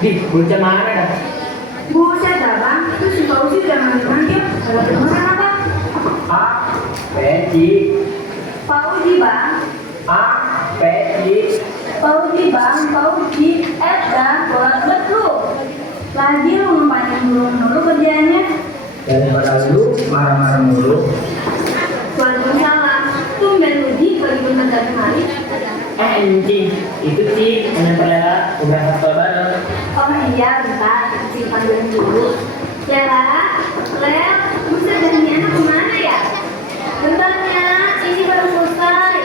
Di, bocah mana dah? Buset dah bang, itu si Fauzi udah manggil-manggil. Kalau beneran apa? A, Peci. Fauzi bang, A, Peci. Fauzi bang, Fauzi. Dah, bolak bet lu. Lagi lu ngempanin dulu kerjaannya. Daripada lu marah-marah mulu. Waalaikumsalam. Tumben Uji bagi bener dari mari. Anjing, itu sih hanya perlela udah hafal bareng. Oh iya, bentar, simpan dulu. Lela, Lel, buset dah ini anak kemana ya? Bentarnya, ini baru selesai.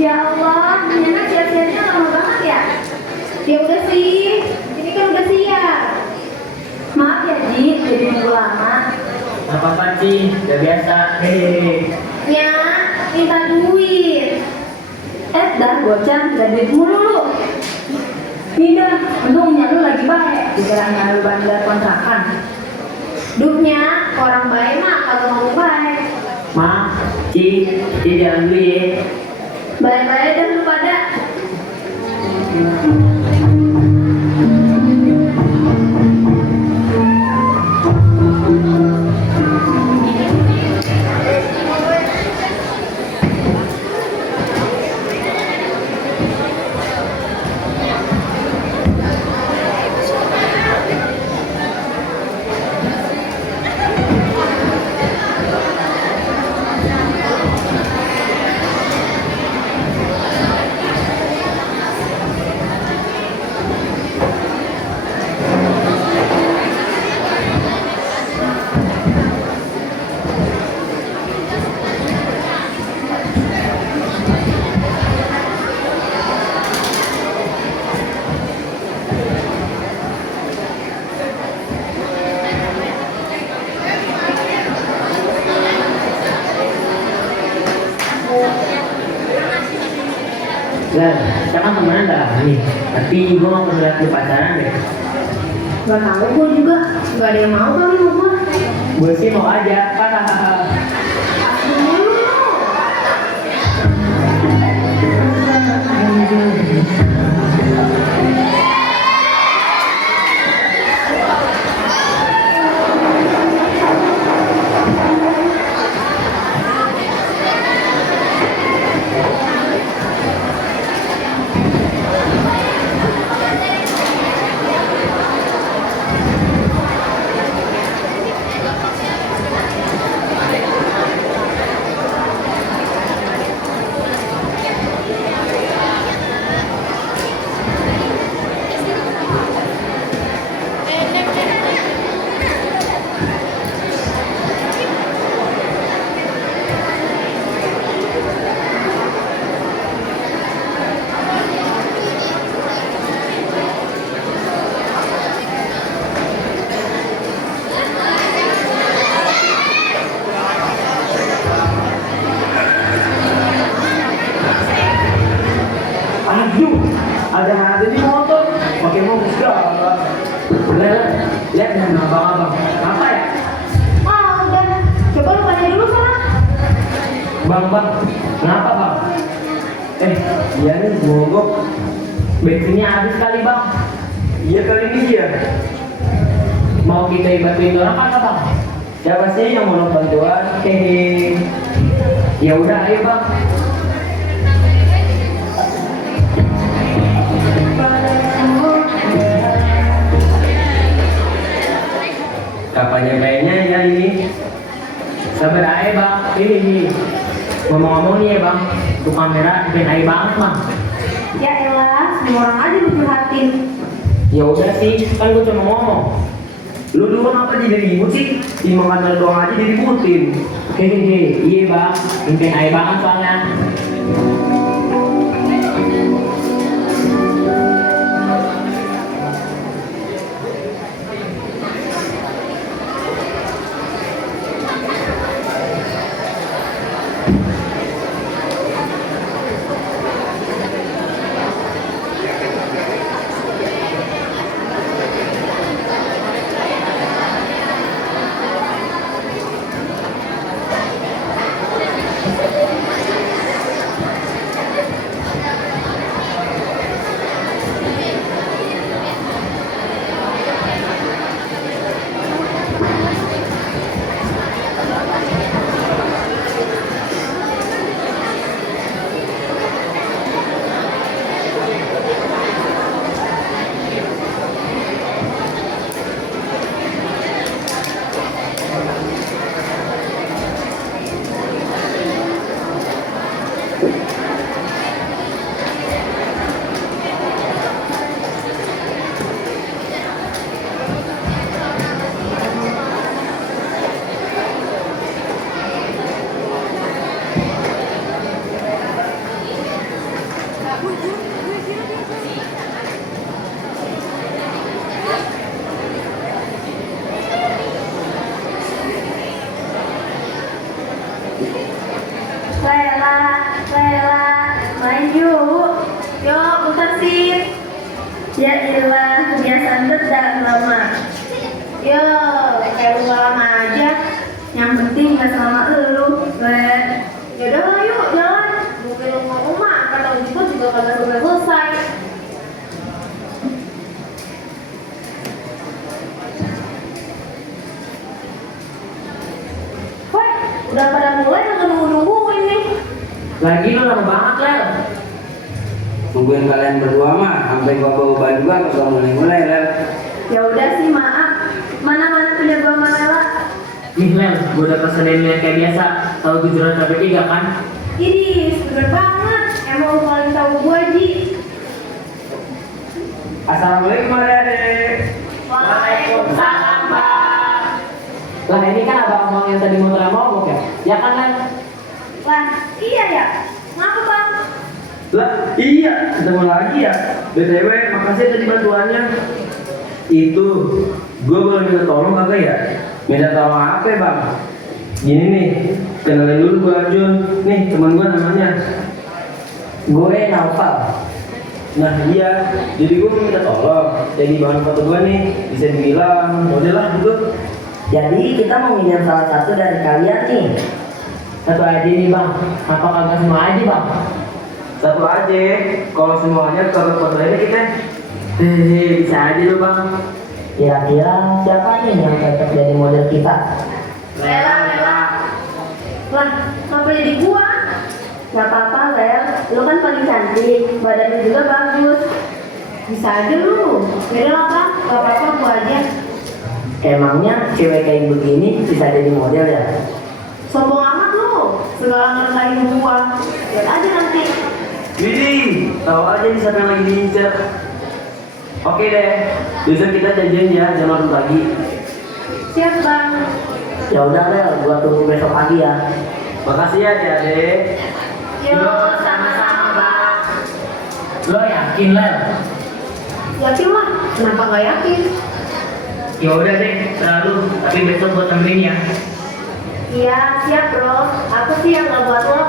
Ya Allah, ini anak siap-siapnya lama banget ya? Ya udah sih, ini kan udah siap. Maaf ya Ji, jadi nunggu lama. Gak apa-apa sih, udah biasa. Hehehe. Ya, minta duit. Dah bocah, gak duit mulu lu. Tidak, untungnya lu lagi baik. Dikiranya lu bandar kontrakan. Duhnya, orang baik mah kalau mau baik. Maaf, Ci jalan dulu ya. Baik-baik dah lu pada. Lah, kita kan temenan dah lama nih. Tapi gue gak pernah liat lu pacaran deh. Gak tahu gua juga, gak ada yang mau kali sama gua. Gue sih mau aja. Hahaha. Aduh, ada di motor, pakai mobil segala. Lihat dengan abang-abang. Apa ya? Udah. Coba lu tanya dulu sana. Bang, kenapa bang? Iya nih, mogok. Bensinnya habis kali bang. Iya kali ini ya. Mau kita bantuin orang apa bang? Siapa sih yang mau bantuan? Hehe. Ya udah, ayo bang. Kapan nyampainya ya ini? Sabar aja bang. Ini ngomong-ngomong nih ya bang, untuk kamera dibenahi banget bang. Ya elah, semua orang aja lu curhatin. Ya udah sih, kan gue cuma ngomong. Lu dulu ngapa jadi ribut sih? Cuma karena doang aja diributin. Hehehe, iya bang, dibenahi banget soalnya. Lela, main yuk. Yuk, putar sih. Ya ilah, kebiasaan bedak lama. Yo, kayak lu lama aja. Yang penting gak selama lu. Yaudah lah yuk, jalan. Mungkin lu mau rumah, kata juga kagak selesai. Woi, udah pada mulai nggak nungguin nih. Lagi lu lama banget, Lel. Tungguin kalian berdua mah, sampai gua bawa juga kagak mulai-mulai, Lel. Ya udah sih, maaf. Mana punya gua sama Lela? Nih, Lel, gue udah pesenin yang kayak biasa. Tahu kejuaraan sampai 3 kan? Ini seger banget. Emang lu paling tahu gua, Ji. Assalamualaikum adik. Waalaikumsalam, Bang. Lah ini kan abang-abang yang tadi motor mogok ya? Ya kan, Lel? Lah, iya ya. Ngapa, Bang? Lah, iya, ketemu lagi ya. BTW, makasih tadi bantuannya. Itu, gua boleh minta tolong kagak ya? Minta tolong apa, Bang? Gini nih, kenalin dulu gua Jun. Nih, teman gua namanya. Gue Naufal. Nah iya, jadi gue minta tolong. Jadi bahan foto gue nih, bisa dibilang model lah gitu. Jadi kita mau minjem salah satu dari kalian nih. Satu aja nih, Bang. Apa kagak semua aja, Bang? Satu aja, kalau semuanya kalau foto ini kita Bisa aja lu, Bang. Kira-kira siapa nih yang cocok jadi model kita? Lela. Lah, ngapa jadi gua? Gak apa-apa, Lel. Lu kan paling cantik. Badan lu juga bagus. Bisa aja lu. Yaudah lah, Bang. Gak apa-apa, gua aja. Emangnya cewek kayak begini bisa jadi model ya? Sombong amat lu. Segala ngertain gua. Lihat aja nanti. Widih, tahu aja nih siapa yang lagi diincar. Oke deh, besok kita janjian ya jam 8 pagi. Siap, Bang. Ya udah Lel, gua tunggu besok pagi ya. Makasih ya adik-adik. Yuk, sama-sama, Bang. Lo yakin, Lel? Yakin lah. Kenapa gak yakin? Ya udah deh, terlalu. Tapi besok buat temenin ya. Iya, siap, Bro. Aku sih yang gak buat lo.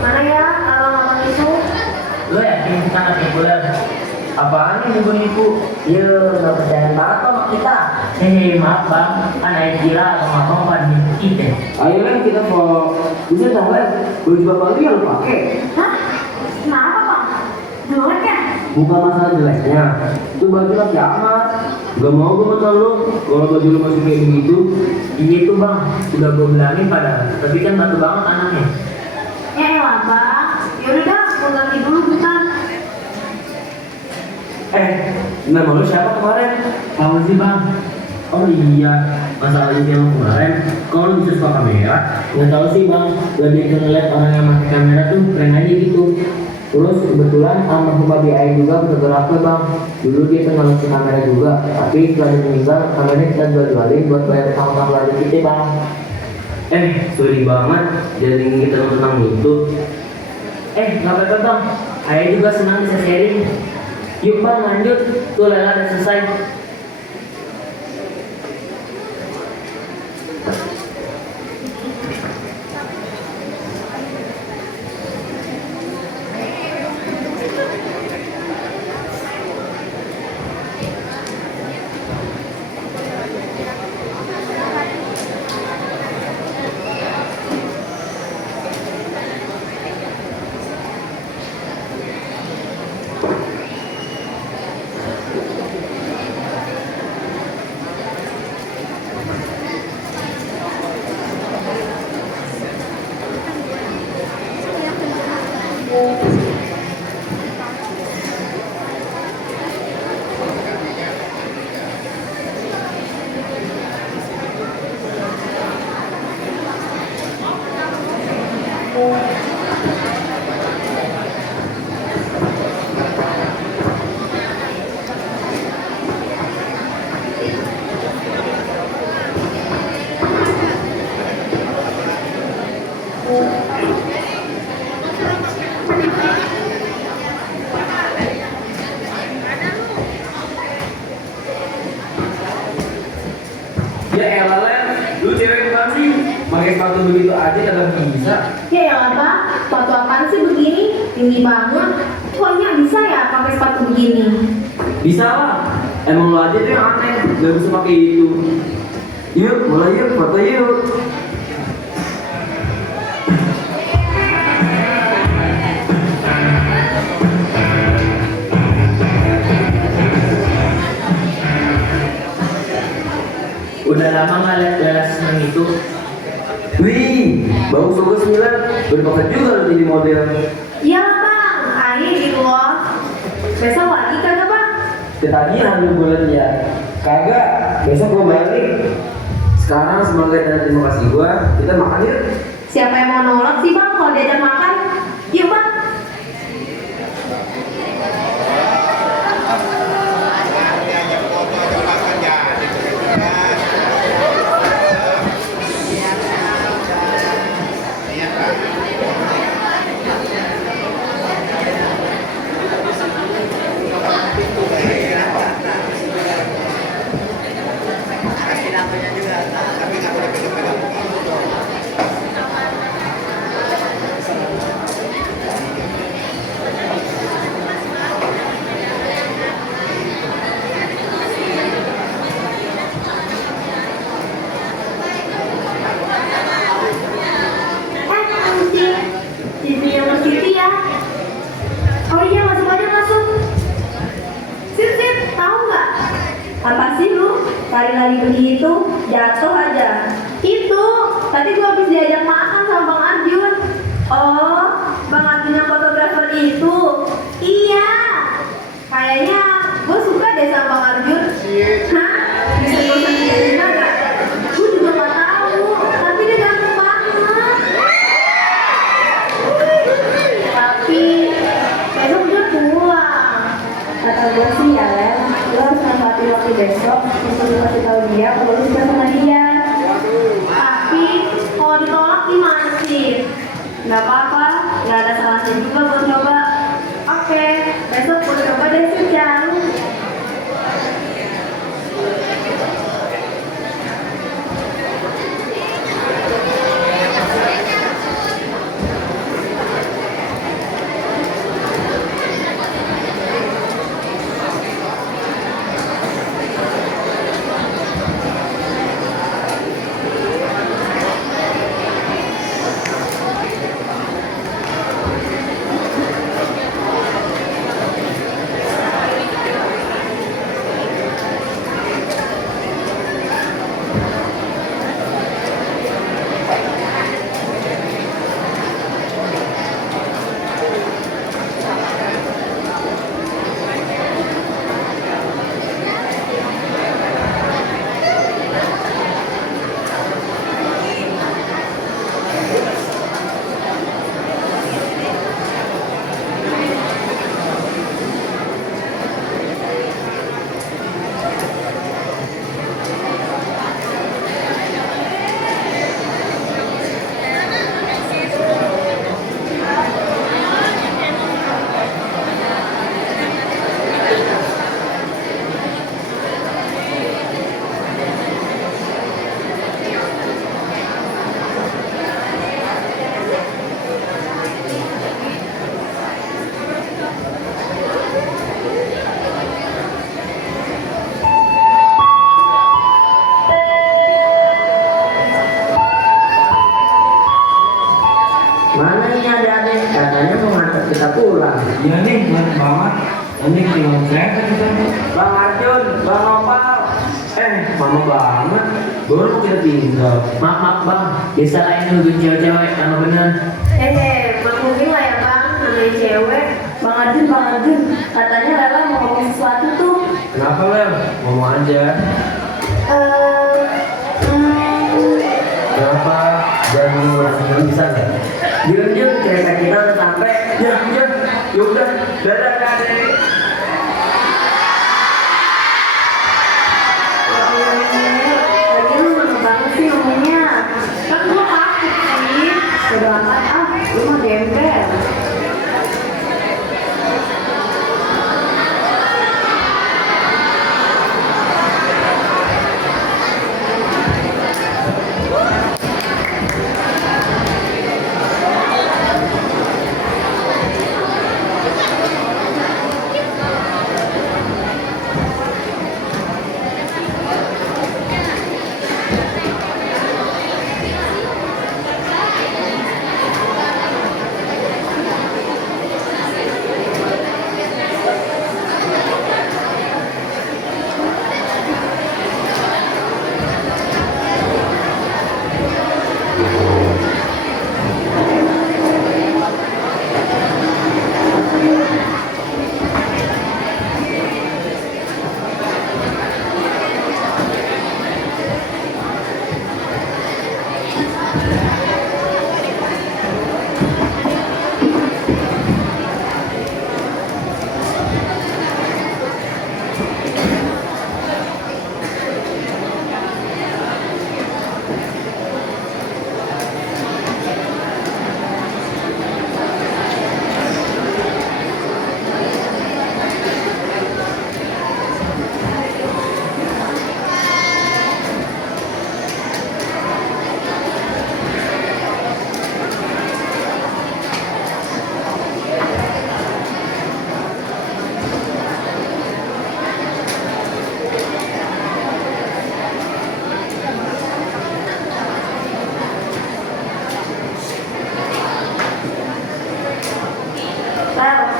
Mana ya abang-abang itu? Lo yakin kita nggak tipu, Lel? Apaan nih nipu-nipu? Yuk, gak percaya banget sama kita. Maaf, Bang. Kan ayah gila abang-abang pada nipu kita. Ayo Len kita mau. Bisa dah Len, baju bapak lu yang lu pakai. Hah? Kenapa, Bang? Jelek ya? Bukan masalah jeleknya, itu baju laki amat. Gak mau gue sama lu, kalau baju lu masih kayak begitu. Iya tuh, Bang. Udah gue bilangin padahal. Tapi kan batu banget anaknya. Ya elah, Bang. Yaudah dah, gua ganti dulu bentar. Nama lu siapa kemarin? Tahu sih, Bang. Oh iya, masalah ini yang kemarin, kok lu bisa suka kamera? Nggak tahu sih bang, lebih ke ngeliat orang yang pakai kamera tuh keren aja gitu. Terus kebetulan almarhum Babi Ai juga fotografer bang. Dulu dia kenal ke kamera juga, tapi setelah dia meninggal kameranya kita jual-jualin buat bayar utang-utang keluarga kita bang. Sorry banget, jadi kita tentang itu. Nggak apa-apa bang, Ayah juga senang bisa sharing. Yuk bang lanjut, tuh Lela udah selesai. Ya elah Len, lu cewek bukan sih? Pakai sepatu begitu aja kagak bisa. Ya ya bang, sepatu apaan sih begini? Tinggi banget. Pokoknya bisa ya pakai sepatu begini. Bisa lah, emang lu aja tuh yang aneh, gak bisa pakai itu. Yuk, mulai yuk, foto yuk. Udah lama nggak lihat Lela senang itu. Wih, bagus bagus Milan, berbakat juga lu jadi model. Iya bang, ayo gitu loh. Besok lagi kagak bang? Ketagihan lu bulan ya. Kagak, besok gua balik. Sekarang sebagai tanda terima kasih gua, kita makan yuk. Siapa yang mau nolak sih bang kalau diajak makan? Yuk bang. Di nomor Siti ya. Oh iya masuk aja masuk. Sip sip, tahu nggak? Apa sih lu? Lari-lari begitu, jatuh aja. Itu, tadi gua habis diajak makan sama Bang Arjun. Oh, Bang Arjun yang fotografer itu. Iya. Kayaknya gua suka deh sama Bang Arjun. Hah? Bisa bosan di rumah nggak? Gua juga nggak tahu, tapi dia ganteng banget. Tapi besok dia pulang. Kata gue sih ya Len, lo harus manfaatin waktu besok untuk kasih tahu dia kalau lo suka sama dia. Tapi kalau ditolak gimana sih? Nggak apa-apa, nggak ada salahnya juga buat coba. Oke, besok gue coba deh sih Jang. Iya nih, banyak banget. Ini tinggal kereta kita. Bang Arjun, Bang Nopal. Mama banget. Baru kita tinggal. Maaf bang, biasa lain nungguin cewek-cewek, sama bener. Maklumin lah ya bang, namanya cewek. Bang Arjun, katanya Lela mau ngomong sesuatu tuh. Kenapa Lel? Ngomong aja. Kenapa? Jangan ngomong bisa nggak? Jun, kereta kita udah sampai. Ya, yaudah. Dadah, Kak. Lagi lu lama banget sih ngomongnya. Kan gua takut sih. Udah amat lu mah gembel.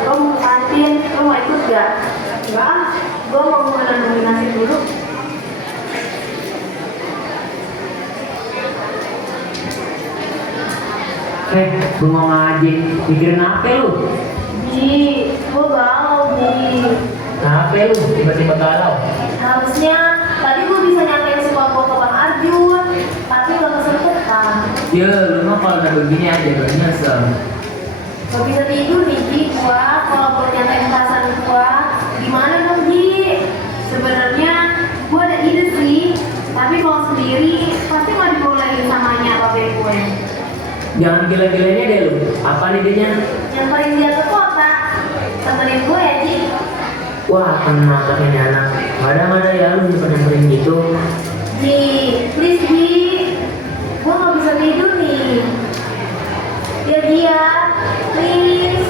Lo mau ke kantin, lo mau ikut gak? Enggak ah, gue mau nungguin nasi dulu. Bengong aja, mikirin apa lu? Ji, gue galau Ji. Kenapa lu tiba-tiba galau? Harusnya tadi gue bisa nyampein semua gue ke Bang Arjun, tapi gak kesempetan. Ya, lu mah kalau udah begini aja gak nyesel. Gak bisa tidur nih Ji, gue kalau gue nyatain perasaan gue. Gimana dong Ji? Sebenarnya gue ada ide sih, tapi kalau sendiri pasti gak dibolehin samanya babe gue. Jangan gila-gilanya deh lu. Apa idenya? Nyamperin dia ke kota, temenin gue ya Ji. Wah, kenapa ini anak? Ada ya lu nyamperin gitu. Ji, please Ji, gue gak bisa tidur nih. Dia, please.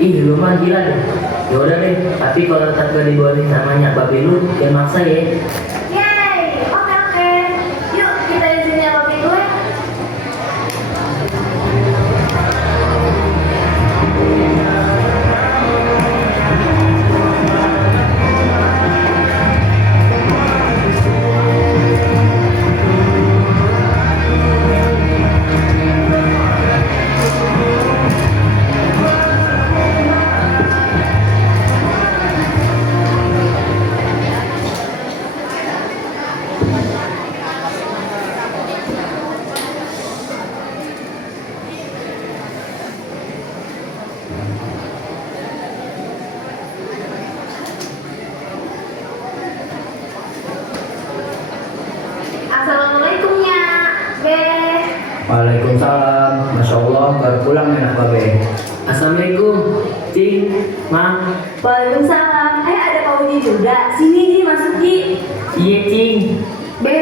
Ih, lu mah gila deh. Ya udah deh, tapi kalau tetap gak dibolehin namanya babe lu, jangan maksa ya. Yeay, oke. Yuk kita izin ya babe gue. Assalamualaikum ya, Be. Waalaikumsalam. Masya Allah, baru pulang enak babe. Assalamualaikum, Cing, Mang. Waalaikumsalam. Ada Pak Uji juga. Sini Ji, masuk Ji. Iya, Cing. Be,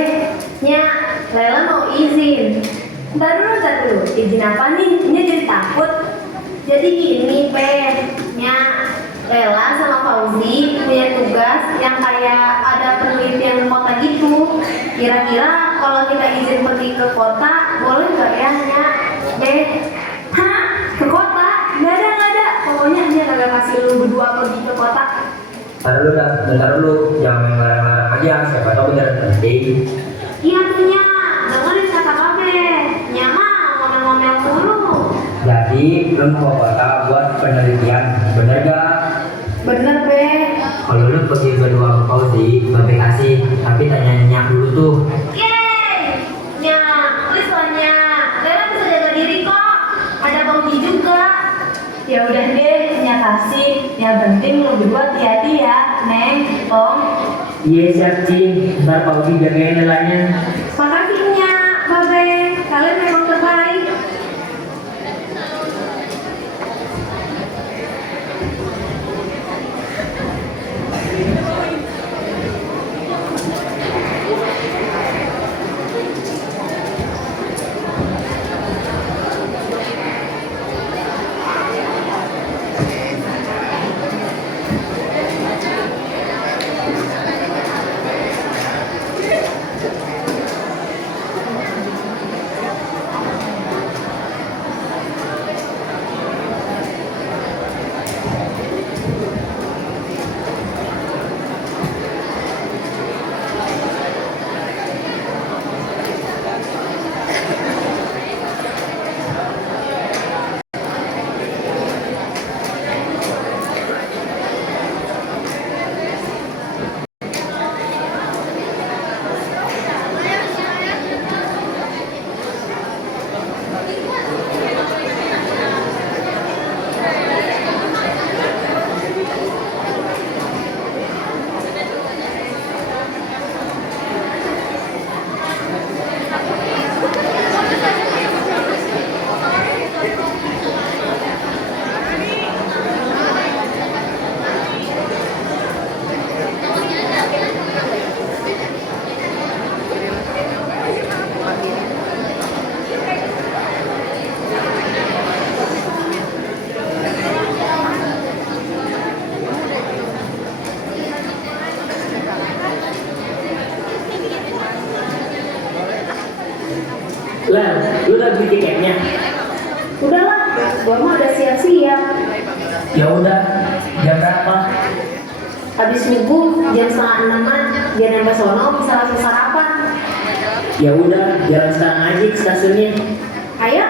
nya, Lela mau izin. Ntar dulu. Izin apa nih? Nya jadi takut. Jadi gini, Be. Nya, Lela sama Fauzi punya tugas yang kayak ada penelitian kota gitu. Kira-kira kalau kita izin pergi ke kota, boleh nggak ya, Nya? Be, hah? Ke kota? Nggak ada. Pokoknya nggak kasih lu berdua pergi ke kota? Bentar dulu, jangan yang larang-larang aja, siapa tahu beneran penting. Iya punya, dengerin kata babe. Nyama ngomel-ngomel mulu. Jadi, lu mau ke kota buat penelitian, bener gak? Bener be. Kalau lu pergi berdua ke kau sih, babe kasih, tapi tanya-tanya dulu tuh. Yeay, nya, please lah nya. Lela bisa jaga diri kok. Ada Bauji juga. Ya udah deh, nya kasih. Yang penting lu berdua hati-hati ya, Neng, Tom. Iya siap Cing, ntar Pauji jagain lelanya. Makasih nya, babe. Kalian memang terbaik. Lah, lu udah beli tiketnya? Udahlah, gua mah udah siap-siap. Ya udah, jam berapa? Habis subuh jam 5:30-an, biar sampai sono bisa langsung sarapan. Ya udah, jalan sekarang aja ke stasiunnya. Ayo.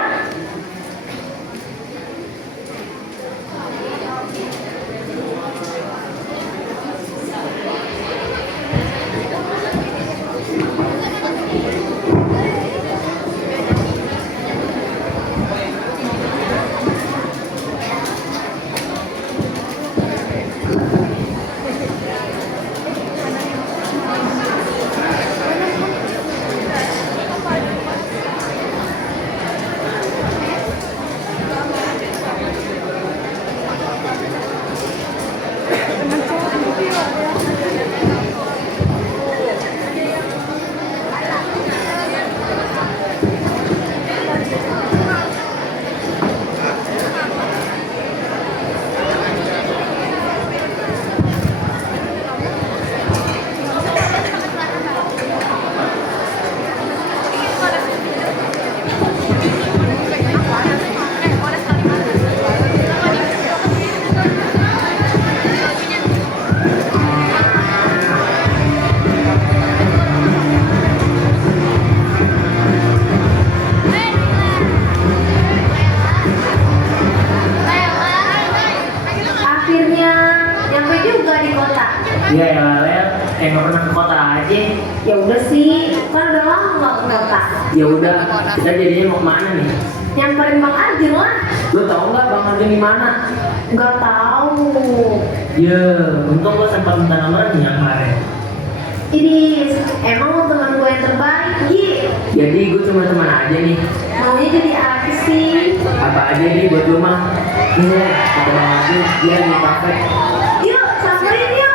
Akhirnya nyampe juga di kota. Iya ya Lel, nggak pernah ke kota aja. Ya udah sih, kan udah lama nggak ke kota. Ya udah, kita jadinya mau kemana nih? Nyamperin Bang Arjun lah. Lu tau nggak Bang Arjun di mana? Nggak tahu. Ya, untung gua sempat minta nomornya kemarin. Idis, emang lo teman gue yang terbaik, Gi. Jadi gue cuma teman aja nih. Maunya jadi artis sih. Apa aja nih buat rumah? Nih, kata Bang Arjun, dia lagi perfect. Yuk, samperin yuk.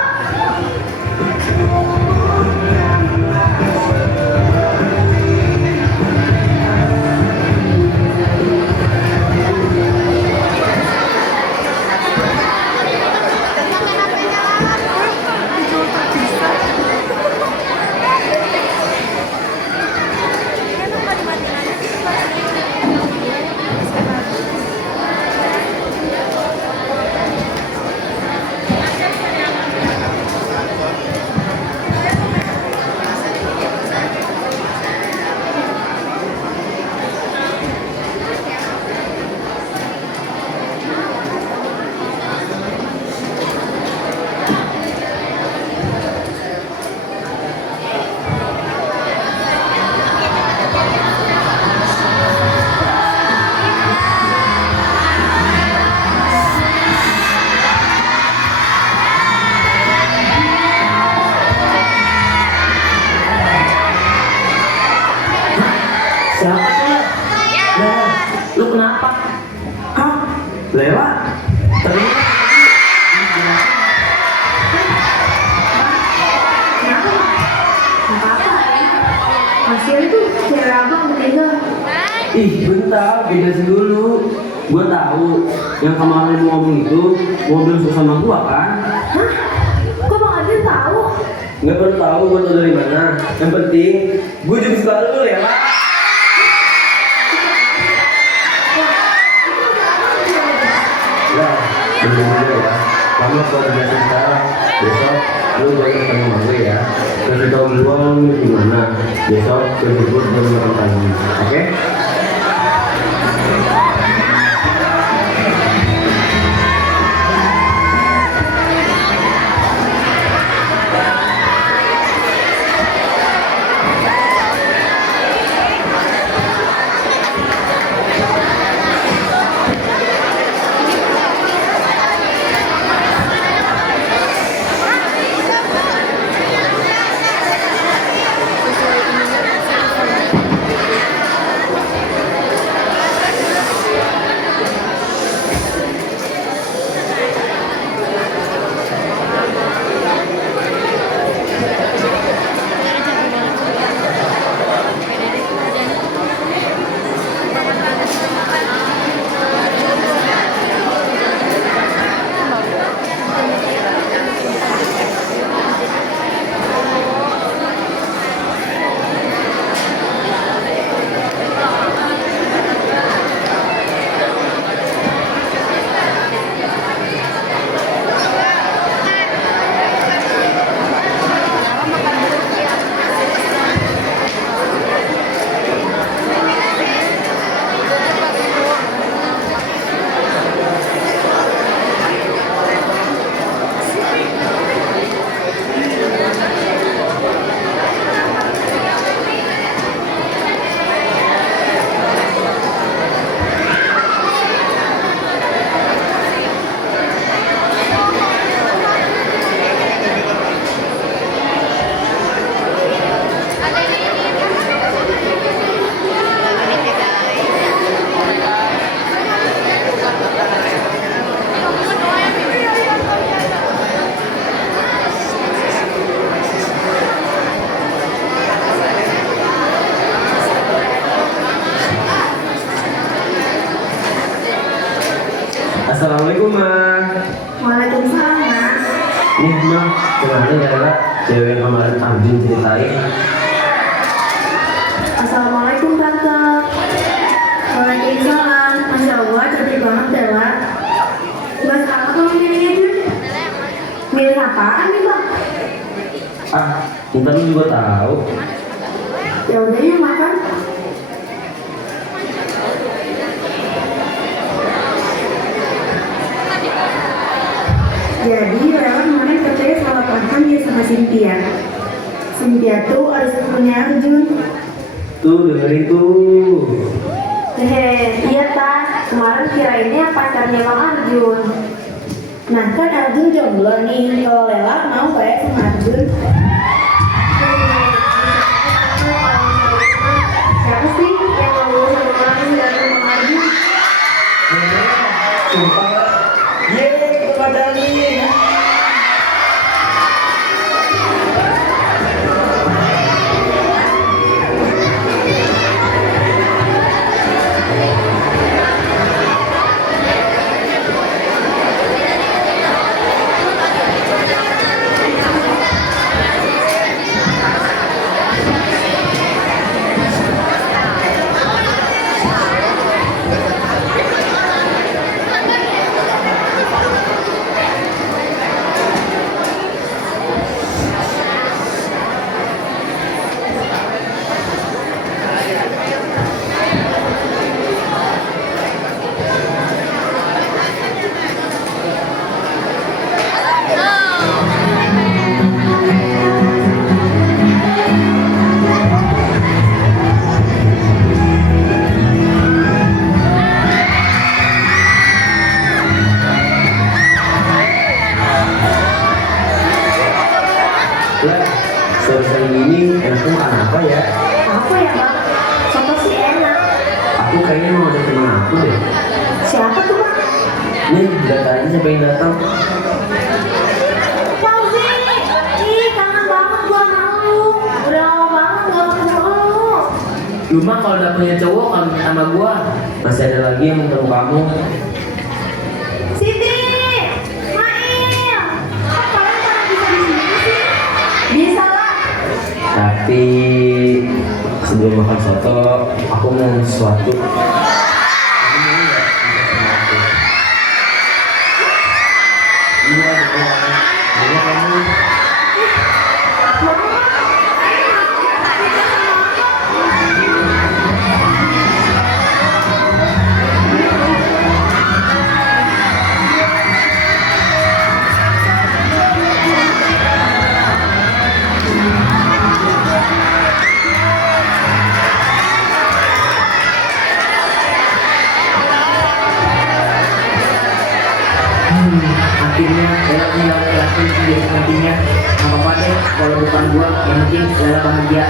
bentar, jelasin dulu. Gue tahu yang kemarin lu ngomong itu mau bilang suka sama gua kan? Hah? Kok Bang Adil tahu? Nggak perlu tahu gue tau dari mana. Yang penting gue juga suka lu ya lah. Nah, bener ya. Kamu kalau jelasin sekarang, besok lu boleh ketemu sama gue ya. Kasih tau gue lu gimana. Besok gue jemput gue makan pagi. Oke? Assalamualaikum, Ma. Waalaikumsalam, Mas. Nih, Ma, kemarin ya, cewek yang kemarin Arjun ceritain. Assalamualaikum, Tante. Waalaikumsalam. Masya Allah, cantik banget ya, Wak. Mas, apa kamu milihnya, Jun? Milih apaan nih, Bang? Ah, ntar lu juga tahu. Ya udah yuk makan. Jadi Lela kemarin katanya salah paham ya sama Cynthia. Cynthia tuh ada sepupunya Arjun. Tuh, dengerin tuh. Iya tak, kemarin kirainnya pacarnya Bang Arjun. Nah kan Arjun jomblo nih, kalau Lela mau gak ya sama Arjun? Siapa sih yang mau sama Bang Arjun dan Bang Arjun? Sumpah, yeay, kepada nih. Lah, sore ini enaknya makan apa ya? Apa ya Bang? Soto sih enak. Aku kayaknya mau ada teman aku deh. Siapa tuh Bang? Nih, lihat aja siapa yang datang. Fauzi! Ih, kangen banget gua sama lu. Udah lama banget gak ketemu lu. Lu mah kalau udah punya cowok kalau minta sama gua. Masih ada lagi yang mau ketemu kamu. Siti, Mail, kok kalian pada bisa di sini sih? Bisa lah. Tapi sebelum makan soto, aku mau sesuatu. Kamu mau nggak minta sama aku? Iya, betul. Iya kamu. Akhirnya Lela punya laki-laki yang jadi pentingnya. Nggak apa-apa deh kalau bukan gua, yang penting Lela bahagia.